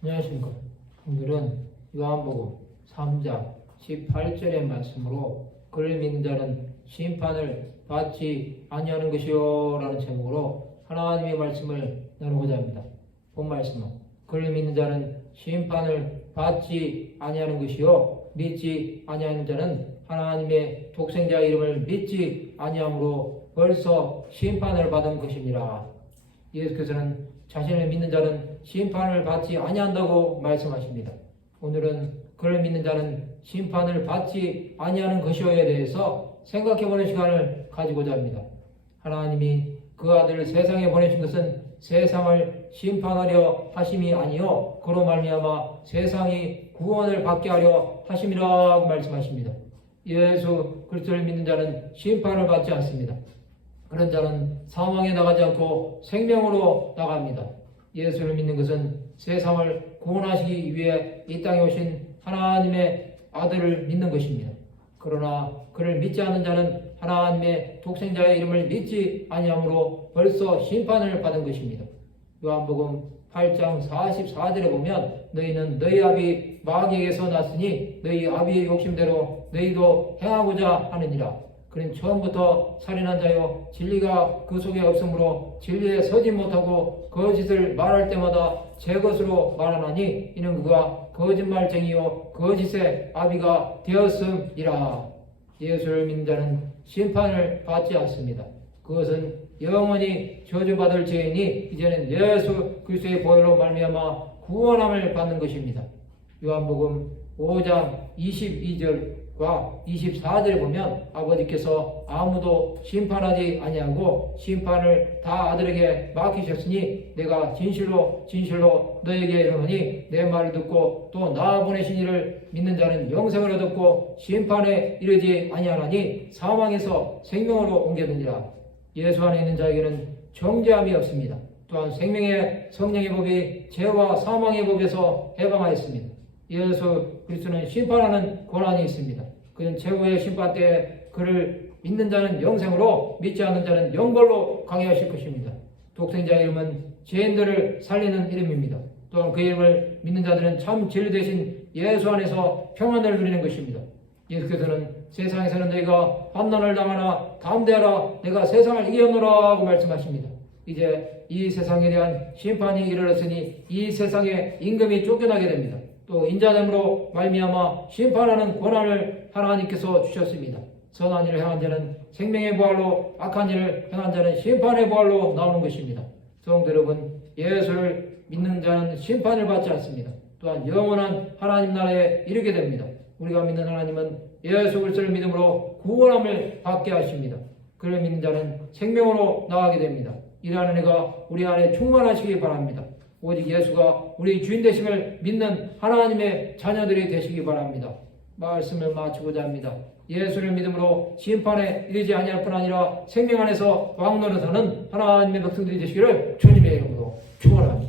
안녕하십니까. 오늘은 요한복음 3장 18절의 말씀으로 그를 믿는 자는 심판을 받지 아니하는 것이요 라는 제목으로 하나님의 말씀을 나누고자 합니다. 본 말씀은 그를 믿는 자는 심판을 받지 아니하는 것이요 믿지 아니하는 자는 하나님의 독생자 이름을 믿지 아니함으로 벌써 심판을 받은 것입니다. 예수께서는 자신을 믿는 자는 심판을 받지 아니한다고 말씀하십니다. 오늘은 그를 믿는 자는 심판을 받지 아니하는 것이어에 대해서 생각해보는 시간을 가지고자 합니다. 하나님이 그 아들을 세상에 보내신 것은 세상을 심판하려 하심이 아니요 그로 말미암아 세상이 구원을 받게 하려 하심이라고 말씀하십니다. 예수 그리스도를 믿는 자는 심판을 받지 않습니다. 그런 자는 사망에 나가지 않고 생명으로 나갑니다. 예수를 믿는 것은 세상을 구원하시기 위해 이 땅에 오신 하나님의 아들을 믿는 것입니다. 그러나 그를 믿지 않는 자는 하나님의 독생자의 이름을 믿지 아니함으로 벌써 심판을 받은 것입니다. 요한복음 8장 44절에 보면 너희는 너희 아비 마귀에게서 났으니 너희 아비의 욕심대로 너희도 행하고자 하느니라. 그는 처음부터 살인한 자요 진리가 그 속에 없으므로 진리에 서지 못하고 거짓을 말할 때마다 제 것으로 말하나니 이는 그가 거짓말쟁이요 거짓의 아비가 되었음이라. 예수를 믿는 자는 심판을 받지 않습니다. 그것은 영원히 저주받을 죄이니 이제는 예수 그리스도의 보혈로 말미암아 구원함을 받는 것입니다. 요한복음 5장 22절과 24절에 보면 아버지께서 아무도 심판하지 아니하고 심판을 다 아들에게 맡기셨으니 내가 진실로 너에게 이르노니 내 말을 듣고 또 나 보내신 이를 믿는 자는 영생을 얻었고 심판에 이르지 아니하나니 사망에서 생명으로 옮겨드니라. 예수 안에 있는 자에게는 정죄함이 없습니다. 또한 생명의 성령의 법이 죄와 사망의 법에서 해방하였습니다. 예수 그리스도는 심판하는 권한이 있습니다. 그는 최후의 심판 때 그를 믿는 자는 영생으로 믿지 않는 자는 영벌로 강해하실 것입니다. 독생자의 이름은 죄인들을 살리는 이름입니다. 또한 그 이름을 믿는 자들은 참 진리 대신 예수 안에서 평안을 누리는 것입니다. 예수께서는 세상에서는 너희가 환난을 당하나 담대하라 내가 세상을 이겼노라 하고 말씀하십니다. 이제 이 세상에 대한 심판이 이르렀으니 이 세상의 임금이 쫓겨나게 됩니다. 또 인자됨으로 말미암아 심판하는 권한을 하나님께서 주셨습니다. 선한 일을 행한 자는 생명의 부활로 악한 일을 행한 자는 심판의 부활로 나오는 것입니다. 성도 여러분, 예수를 믿는 자는 심판을 받지 않습니다. 또한 영원한 하나님 나라에 이르게 됩니다. 우리가 믿는 하나님은 예수 그리스도를 믿음으로 구원함을 받게 하십니다. 그를 믿는 자는 생명으로 나가게 됩니다. 이러한 은혜가 우리 안에 충만하시기 바랍니다. 오직 예수가 우리 주인 되심을 믿는 하나님의 자녀들이 되시기 바랍니다. 말씀을 마치고자 합니다. 예수를 믿음으로 심판에 이르지 아니할 뿐 아니라 생명 안에서 왕노릇하는 하나님의 백성들이 되시기를 주님의 이름으로 축원합니다.